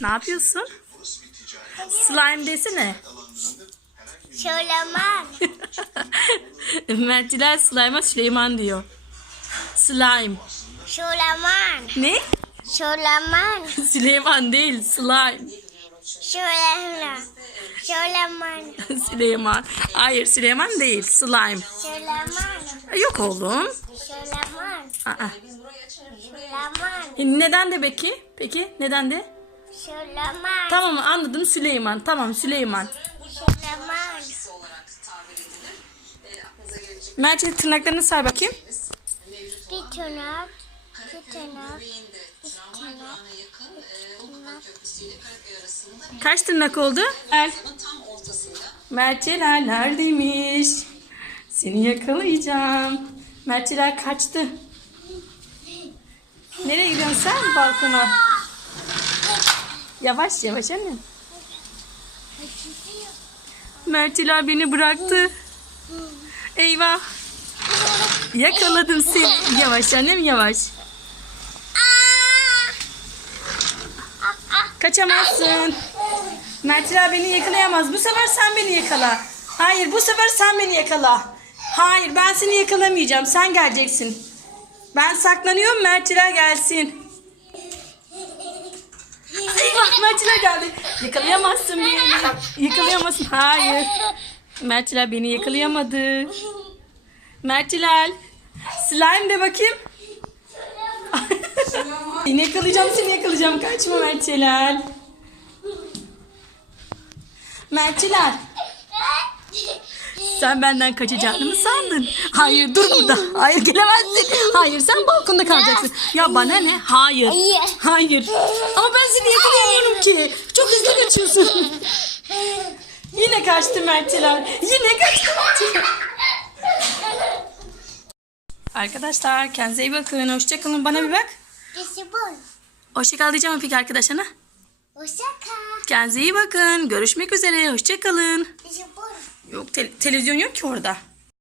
Ne yapıyorsun? Slime desene. Süleyman. Mertciler slime'a Süleyman diyor. Slime. Süleyman. Ne? Süleyman. Süleyman değil slime. Süleyman. Süleyman. Süleyman. Hayır Süleyman değil slime. Süleyman. Yok oğlum. Süleyman. Aa. Süleyman. Neden de peki? Peki neden de? Süleyman. Tamam anladım Süleyman. Tamam Süleyman. Süleyman. Mert'e tırnaklarını say bakayım. Bir tırnak. Bir tırnak. İki tırnak. Kaç tırnak oldu? Mer. Mertçeler neredeymiş? Seni yakalayacağım. Mertçeler kaçtı. Nereye gidiyorsun sen? Balkona. Yavaş yavaş annem. Mertçeler beni bıraktı. Eyvah. Yakaladım seni. Yavaş annem yavaş. Kaçamazsın. Mertler beni yakalayamaz. Bu sefer sen beni yakala. Hayır bu sefer sen beni yakala. Hayır ben seni yakalamayacağım. Sen geleceksin. Ben saklanıyorum Mertler gelsin. Eyvah Mertler geldi. Yakalayamazsın beni. Yakalayamazsın. Hayır. Mertler beni yakalayamadı. Mertler. Slime de bakayım. Seni yakalayacağım, seni yakalayacağım. Kaçma Mertçeler. Mertçeler. Sen benden kaçacağını mı sandın? Hayır dur burada. Hayır gelemezsin. Hayır sen balkonda kalacaksın. Ya bana ne? Hayır. Hayır. Ama ben seni yakalayamıyorum ki. Çok hızlı kaçıyorsun. Yine kaçtı Mertçeler. Yine kaçtı Mertçeler. Arkadaşlar kendinize iyi bakın. Hoşçakalın. Bana bir bak. Hoşçakal diyeceğim peki arkadaşlarına. Hoşça kal. Kendinize iyi bakın. Görüşmek üzere. Hoşçakalın. Yok te- televizyon yok ki orada.